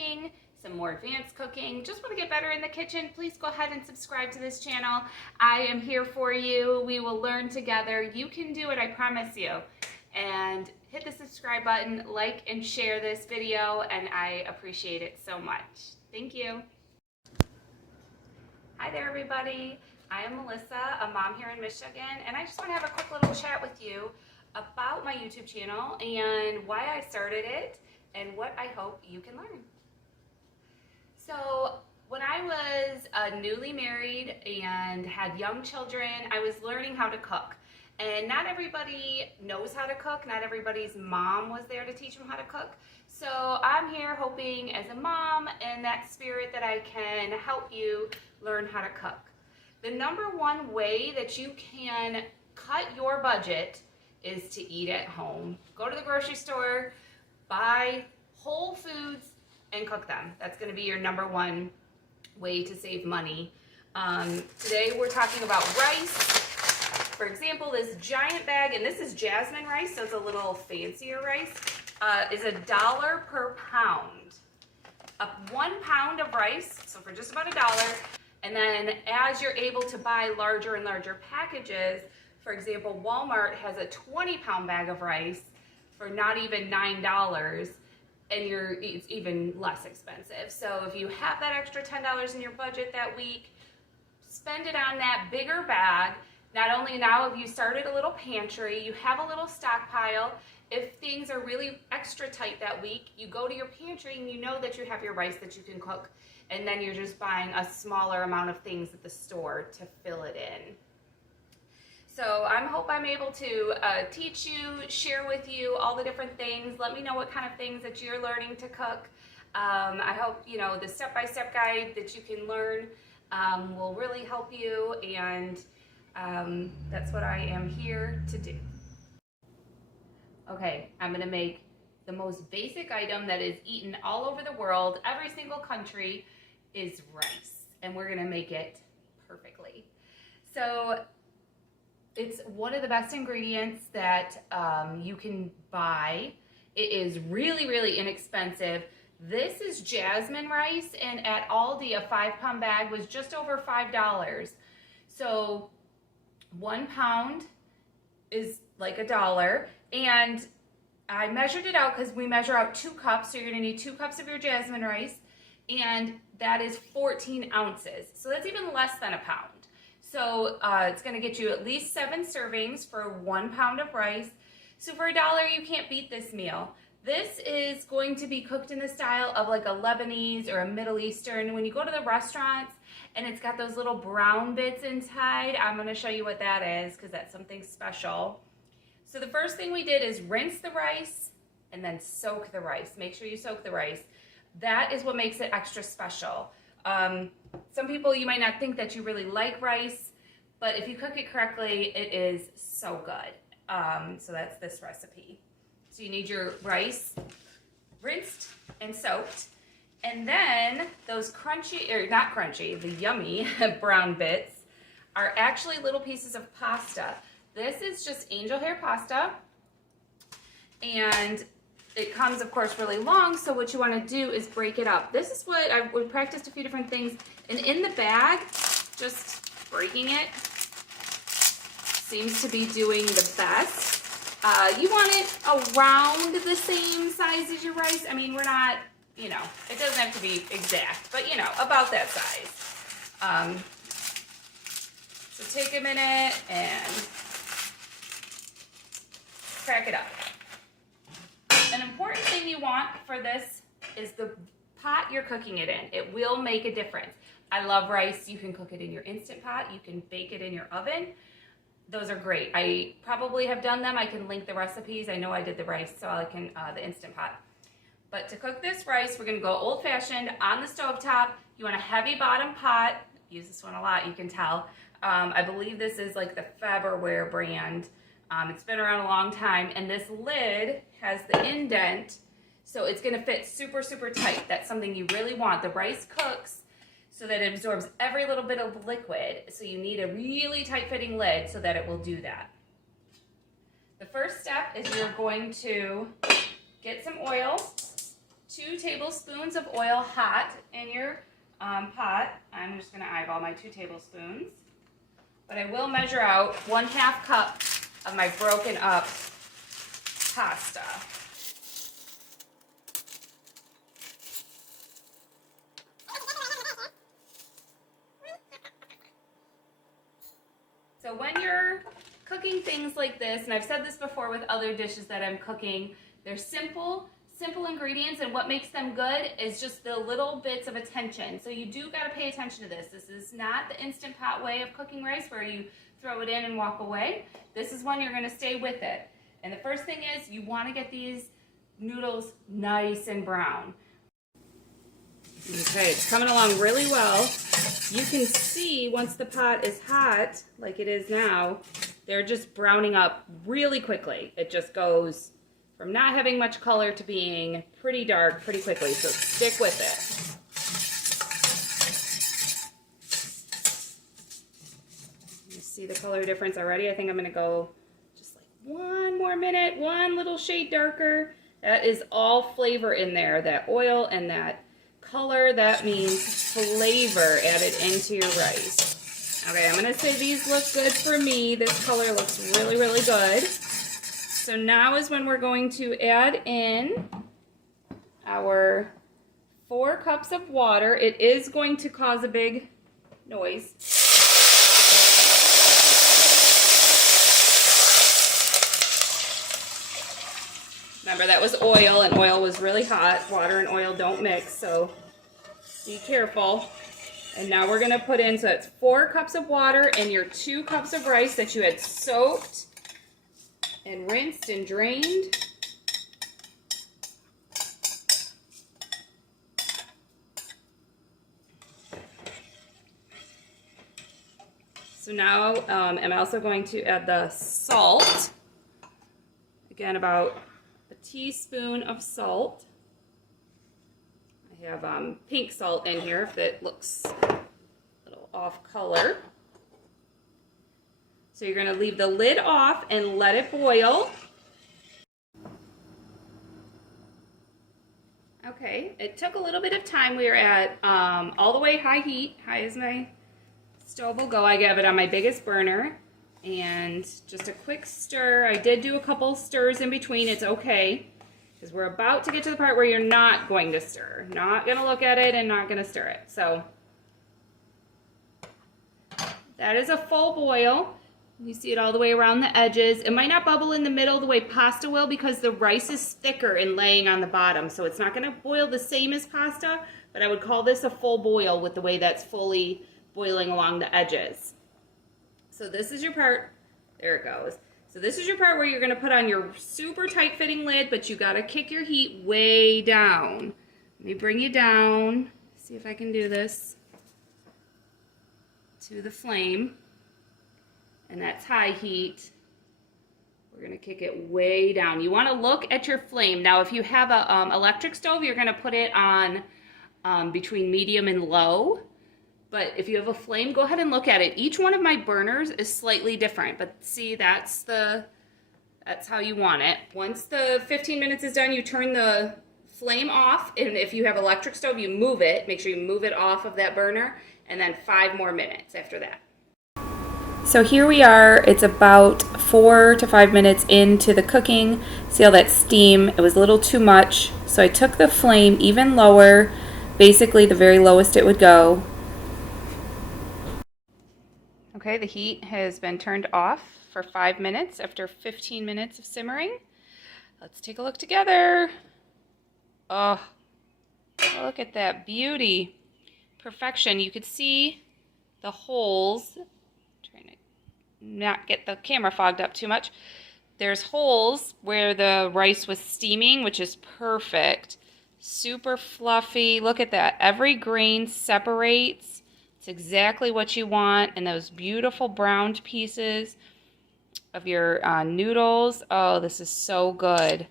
cooking, some more advanced cooking, just want to get better in the kitchen, please go ahead and subscribe to this channel. I am here for you. We will learn together. You can do it, I promise you. And hit the subscribe button, like and share this video, and I appreciate it so much. Thank you. Hi there, everybody. I am Melissa, a mom here in Michigan, and I just want to have a quick little chat with you about my YouTube channel and why I started it and what I hope you can learn. So when I was newly married and had young children, I was learning how to cook. And not everybody knows how to cook. Not everybody's mom was there to teach them how to cook. So I'm here hoping as a mom in that spirit that I can help you learn how to cook. The number one way that you can cut your budget is to eat at home. Go to the grocery store, buy whole foods, and cook them. That's going to be your number one way to save money. Today we're talking about rice. For example, this giant bag, and this is jasmine rice, so it's a little fancier rice, is $1 per pound. 1 pound of rice, so for just about $1. And then as you're able to buy larger and larger packages, for example, Walmart has a 20-pound bag of rice for not even $9. And it's even less expensive. So if you have that extra $10 in your budget that week, spend it on that bigger bag. Not only now have you started a little pantry, you have a little stockpile. If things are really extra tight that week, you go to your pantry and you know that you have your rice that you can cook, and then you're just buying a smaller amount of things at the store to fill it in. So I hope I'm able to teach you, share with you all the different things. Let me know what kind of things that you're learning to cook. I hope the step-by-step guide that you can learn will really help you, and that's what I am here to do. Okay, I'm going to make the most basic item that is eaten all over the world. Every single country is rice, and we're going to make it perfectly. So it's one of the best ingredients that you can buy. It is really, really inexpensive. This is jasmine rice, and at Aldi, a 5-pound bag was just over $5. So 1 pound is like $1. And I measured it out because we measure out 2 cups. So you're going to need 2 cups of your jasmine rice, and that is 14 ounces. So that's even less than a pound. So it's going to get you at least 7 servings for 1 pound of rice. So for $1, you can't beat this meal. This is going to be cooked in the style of like a Lebanese or a Middle Eastern. When you go to the restaurants and it's got those little brown bits inside, I'm going to show you what that is because that's something special. So the first thing we did is rinse the rice and then soak the rice. Make sure you soak the rice. That is what makes it extra special. Some people, you might not think that you really like rice, but if you cook it correctly, it is so good. So that's this recipe. So you need your rice rinsed and soaked, and then those crunchy, or not crunchy, the yummy brown bits are actually little pieces of pasta. This is just angel hair pasta, and it comes, of course, really long, so what you want to do is break it up. This is what we practiced a few different things, and in the bag, just breaking it seems to be doing the best. You want it around the same size as your rice. I mean, we're not, it doesn't have to be exact, but, about that size. So take a minute and crack it up. An important thing you want for this is the pot you're cooking it in. It will make a difference. I love rice. You can cook it in your Instant Pot. You can bake it in your oven. Those are great. I probably have done them. I can link the recipes. I know I did the rice, so I can, the Instant Pot. But to cook this rice, we're going to go old-fashioned on the stovetop. You want a heavy bottom pot. Use this one a lot, you can tell. I believe this is like the Faberware brand. It's been around a long time, and this lid has the indent, so it's going to fit super, super tight. That's something you really want. The rice cooks so that it absorbs every little bit of liquid, so you need a really tight-fitting lid so that it will do that. The first step is you're going to get some oil 2 tablespoons of oil hot in your pot. I'm just going to eyeball my 2 tablespoons. But I will measure out 1/2 cup of my broken up pasta. So when you're cooking things like this, and I've said this before with other dishes that I'm cooking, they're simple ingredients, and what makes them good is just the little bits of attention. So you do got to pay attention to this. This is not the Instant Pot way of cooking rice where you throw it in and walk away. This is when you're going to stay with it. And the first thing is you want to get these noodles nice and brown. Okay, it's coming along really well. You can see once the pot is hot, like it is now, they're just browning up really quickly. It just goes from not having much color to being pretty dark pretty quickly, so stick with it. You see the color difference already? I think I'm going to go just like 1 more minute, 1 little shade darker. That is all flavor in there, that oil and that color. That means flavor added into your rice. Okay, I'm going to say these look good for me. This color looks really, really good. So now is when we're going to add in our 4 cups of water. It is going to cause a big noise. Remember, that was oil, and oil was really hot. Water and oil don't mix, so be careful. And now we're going to put in, so it's 4 cups of water and your 2 cups of rice that you had soaked and rinsed and drained. So now I'm also going to add the salt. Again, about a teaspoon of salt. I have pink salt in here if it looks a little off color. So you're going to leave the lid off and let it boil. Okay, it took a little bit of time. We were at all the way high heat. High as my stove will go. I have it on my biggest burner. And just a quick stir. I did do a couple stirs in between. It's okay, because we're about to get to the part where you're not going to stir. Not going to look at it and not going to stir it. So that is a full boil. You see it all the way around the edges. It might not bubble in the middle the way pasta will because the rice is thicker and laying on the bottom. So it's not going to boil the same as pasta, but I would call this a full boil with the way that's fully boiling along the edges. So this is your part. There it goes. So this is your part where you're going to put on your super tight fitting lid, but you got to kick your heat way down. Let me bring you down. See if I can do this to the flame. And that's high heat. We're going to kick it way down. You want to look at your flame. Now, if you have an electric stove, you're going to put it on between medium and low. But if you have a flame, go ahead and look at it. Each one of my burners is slightly different. But see, that's how you want it. Once the 15 minutes is done, you turn the flame off. And if you have an electric stove, you move it. Make sure you move it off of that burner. And then 5 more minutes after that. So here we are, it's about 4 to 5 minutes into the cooking. See all that steam? It was a little too much. So I took the flame even lower, basically the very lowest it would go. Okay, the heat has been turned off for 5 minutes after 15 minutes of simmering. Let's take a look together. Oh, look at that beauty. Perfection. You could see the holes. Not get the camera fogged up too much. There's holes where the rice was steaming, which is perfect. Super fluffy. Look at that. Every grain separates. It's exactly what you want. And those beautiful browned pieces of your noodles. Oh, this is so good.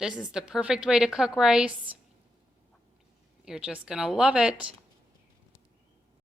This is the perfect way to cook rice. You're just going to love it.